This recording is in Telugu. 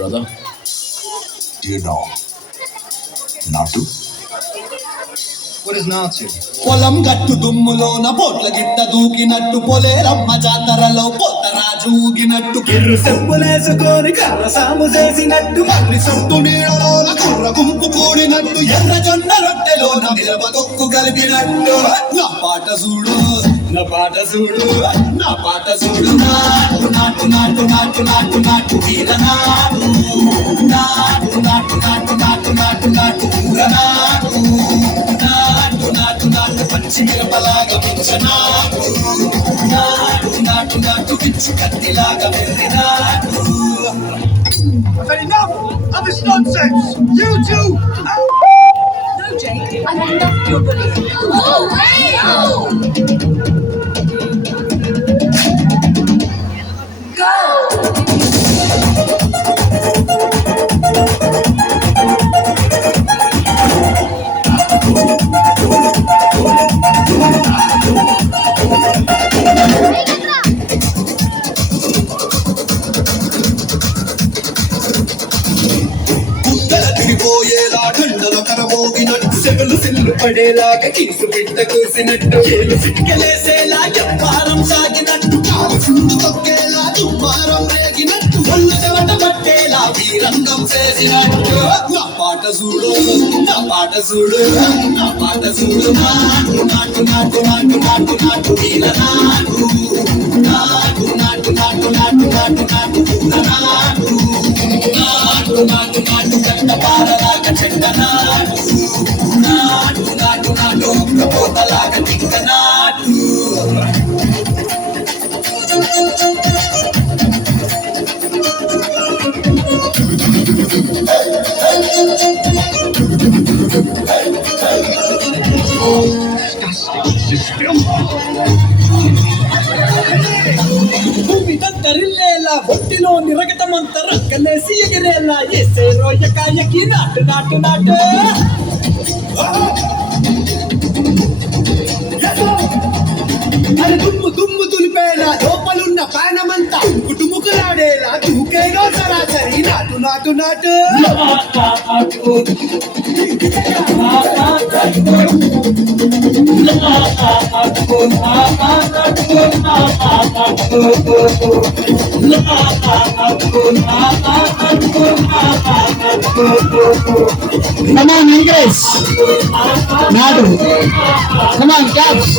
brother. Do you know Natu? What is Natu? పొలం గట్టు దుమ్ములోన పోట్ల గిట్ట దూకినట్టు పొలేరమ్మ జాతరలో పొత్తరాజు ఊగినట్టు కిర్రు చెప్పులేసుకొని కర్ర సాము చేసినట్టు మర్రి సొట్టు నీడలోన కుర్ర గుంపు కూడినట్టు ఎర్ర జొన్న రొట్టెలోన మిరప తొక్కు కలిపినట్టు నా పాట చూడు నా పాట చూడు నా పాట చూడు నాటు నాటు నాటు నాటు నాటు నాటు వీర నాటు నాటు నాటు నాటు నాటు నాటు నాటు ఊర నాటు నాటు నాటు నాటు పచ్చి మిరపలాగా పిచ్చ నాటు నాటు నాటు నాటు పిచ్చు కత్తిలాగా వెర్రి నాటు. I've enough of this nonsense! You two! No, Jake, I've had enough of your bullying. Oh, wow! Go! తిరిగిపోయేలా ఢండలో కరమోగినట్టు సెగలు సిల్లు పడేలాగా కీసు పిట్ట కూసినట్టు ఏలు సిక్కలేసేలా వ్యాపారం సాగినట్టు కాలు చుండు తొక్కేలా దుమ్మారం రేగినట్టు ఒళ్ళు చెమట పట్టేలా వీరంగం చేసినట్టు నా పాట చూడు నా పాట చూడు నా పాట చూడు నాటు నాటు నాటు నాటు నాటు నాటు వీర నాటు నాటు నాటు నాటు నాటు నాటు నాటు పూల నాటు నాటు నాటు నాటు గంట పారలాగా చెడ్డ నాటు నాటు నాటు నాటు పోతలాగా తిక్క నాటు. భూమి దద్దరిల్లేలా ఒట్టిలో నిరగతమంత రక్కలేసి ఎగిరేలా ఏసే రోయకాయకి నాటు నాటు నాటు అది దుమ్ము దుమ్ము దులిపేలా లోపలున్న పానమంతా కుటుముకులాడేలా దూకేగా సరాసరి నాటు నాటు నాటు. Come on, English. Nadu. Come on, caps.